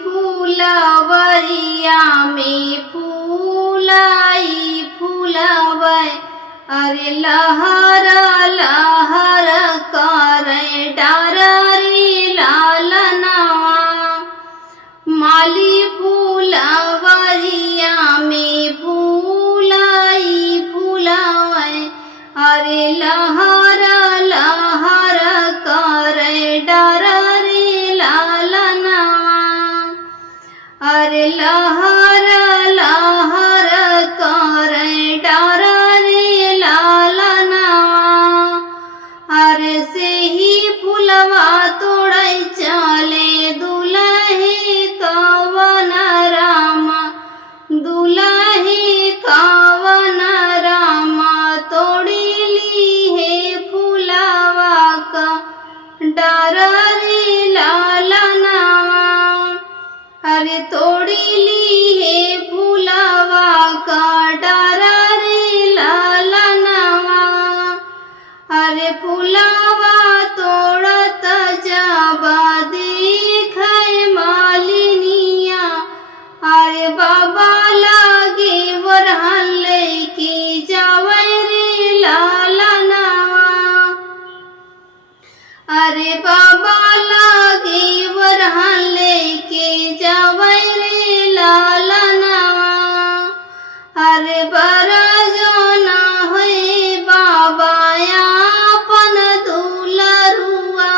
फूलवरिया में फूलाई फूलवै अरे लहर लहर करे डाररी लालनवा। माली फूलवरिया में फूलाई फूलवै अरे लहर लहर करे डाररी लालनवा। अरे लहर लहर करे डाररी लालनवा। अरे से ही फुलवा तोड़ै चले दुलही कवन रामा। दुलही कवन रामा तोड़िली हे फुलवा का डाररी लालनवा। अरे तोड़िली हे फुलवा का डाररी लालनवा। अरे फुलवा तोड़त जाबा देखै मालिनिया। अरे बाबा लागे वरहन लेके जावै रे लालनवा। अरे बाबा लागे वरहन लेके जावै रे लालनवा। अरे बरजना है बाबा अपन दुलरुआ।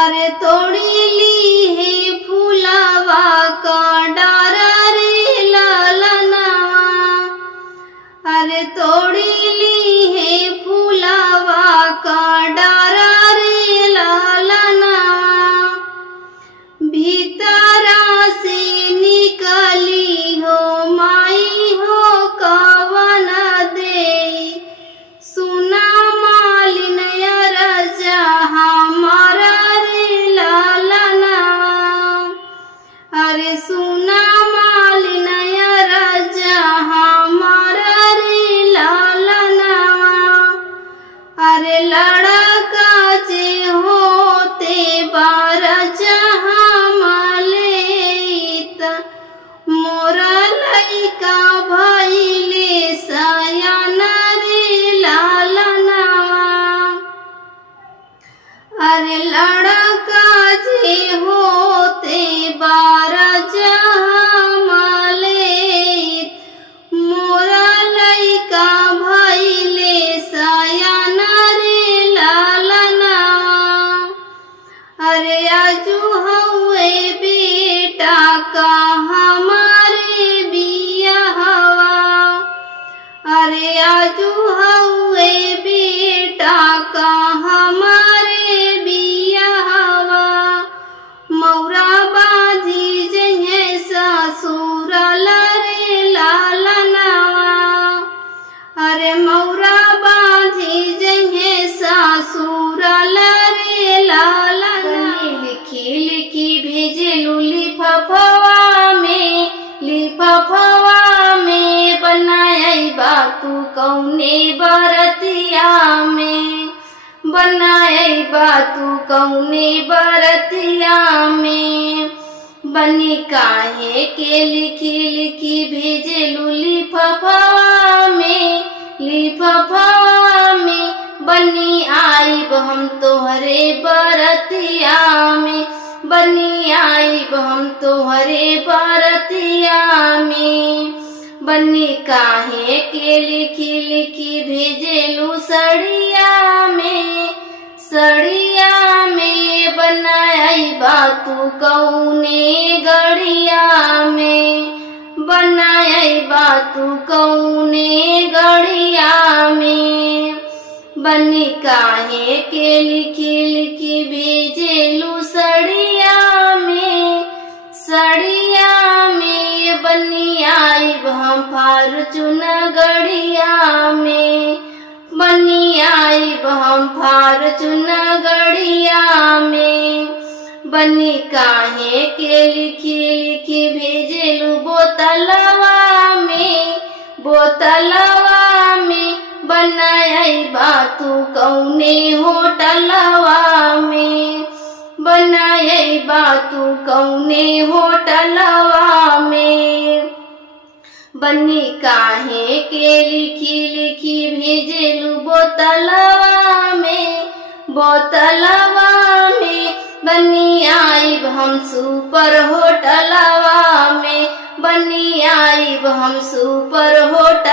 अरे तोड़िली हे फूलवा का डाररी लालनवा। अरे तोड़िली हे फूलवा का डाररी लालनवा। भीतरा से निकली हो माई हो कवन दे। सुना मालिन रजा हमारा रे लालनवा। अरे सुना मालिन रजा हमारा रे लालनवा। अरे लड़का जे होते बार जहाँ मालेत। मोरा लइका भइले सयान रे लालनवा। अरे लड़का जे होते बार जहाँ मालेत। मोरा लइका भइले सयान रे लालनवा। अरे आजू हउए बेटा का हमारे बियाहवा। अरे आजू हउए बेटा का हमारे बियाहवा। मौरा बांधी जहे ससुराल रे लालनवा। अरे मौरा बांधी जहे ससुराल रे लालनवा। लिखी लिखी भेजलू लिफाफवा में। लिफाफवा में बनाई बातू कौने बरतिया में। बनाई बातू कौने बरतिया में। बनी काहे के लिखी लिखी भेजलू लिफाफवा में। लिफाफवा में बनी आईब हम तोहरे बरतिया में। बनी आईब हम तोहरे बरतिया में। बनी काहे के लिखी लिखी भेजलू सड़िया में। सड़िया में बनाई बातू कौने गड़िया में। बनाई बातू कौने गड़िया में। बनी काहे के लिखी लिखी भेजलू सड़िया में। सड़िया में बनी आईब हम फार्चून गड़िया में। बनी आईब हम फार्चून गड़िया में। बनी काहे के लिखी लिखी भेजलू बोतलवा में। बोतलवा में बनाई बातू कौने होटलवा में। बनाई बात तू कौने होटलवा में। बन्नी काहे के लिखी लिखी भेजेलू बोतलवा में, बोतलवा में। बन्नी आइब हम सुपर होटलवा में, बन्नी आइब हम सुपर होटलवा